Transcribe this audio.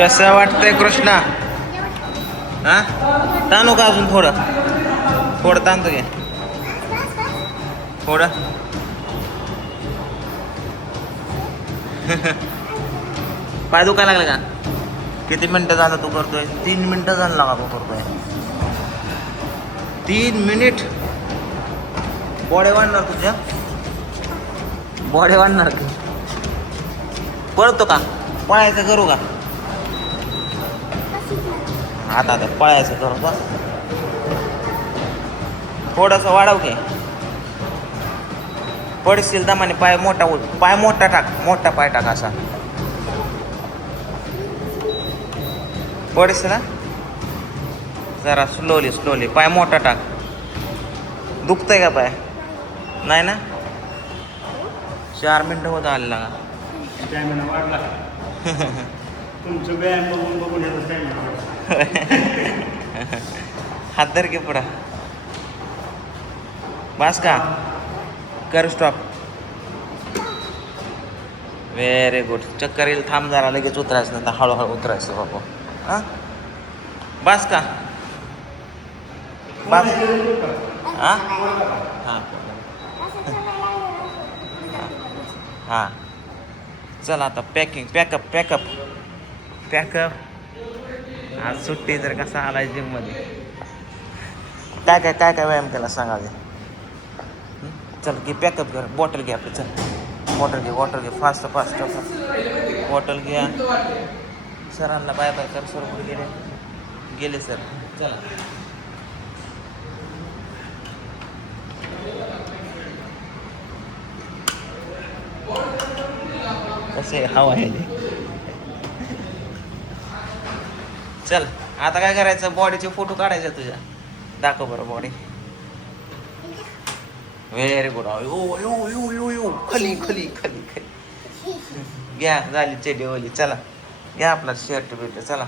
कसं वाटतंय कृष्णा? हा ताणू का अजून थोडं थोडं ताणतो घे थोडं. पाय दुखायला लागला का? किती मिनिटं झालं तू करतोय? 3 मिनिटं झालं लागा तू करतोय. 3 मिनिट. बॉडी वाढणार तुझ्या? बॉडी वाढणार का? पळतो का? पळायचं करू का? आता पळायचं करू का? थोडस वाढव घे. पडशील दमाने. पाय मोठा पाय मोठा टाक. मोठा पाय टाक असा. पडशील ना जरा स्लोली स्लोली. पाय मोठा टाक. दुखतंय का पाय? नाही ना. 4 मिनिटं होत आलेला का? स्टॅमिना वाढला. तुमचं व्यायाम बघून बघून याचा स्टॅमिना वाढला. हात धर घे पुढं. बस का? कर स्टॉप. Very good. चक्कर येईल. थांब जरा. लगेच उतरायचं नाही तर हळूहळू उतरायचं बाबा. हां बस का? बस. हां हां हां चल आता पॅकिंग पॅकअप पॅकअप पॅकअप. आज सुट्टी तर कसा आला जिममध्ये? काय काय काय काय व्यायाम केला सांगा दे. चल घे पॅकअप कर. बॉटल घे आपली. चल वॉटर घे फास्ट फास्ट फास्ट. बॉटल घ्या. सरांना बाय बाय कर. सर कुठे गेले सर. चला कसे हवा आहे. चल आता काय करायचं? बॉडीचे फोटो काढायचे तुझ्या. दाखव बरं बॉडी. Very good. खाली खाली खाली खाली घ्या. झाली चेडी ओली. चला घ्या आपला शर्ट बिर्ट. चला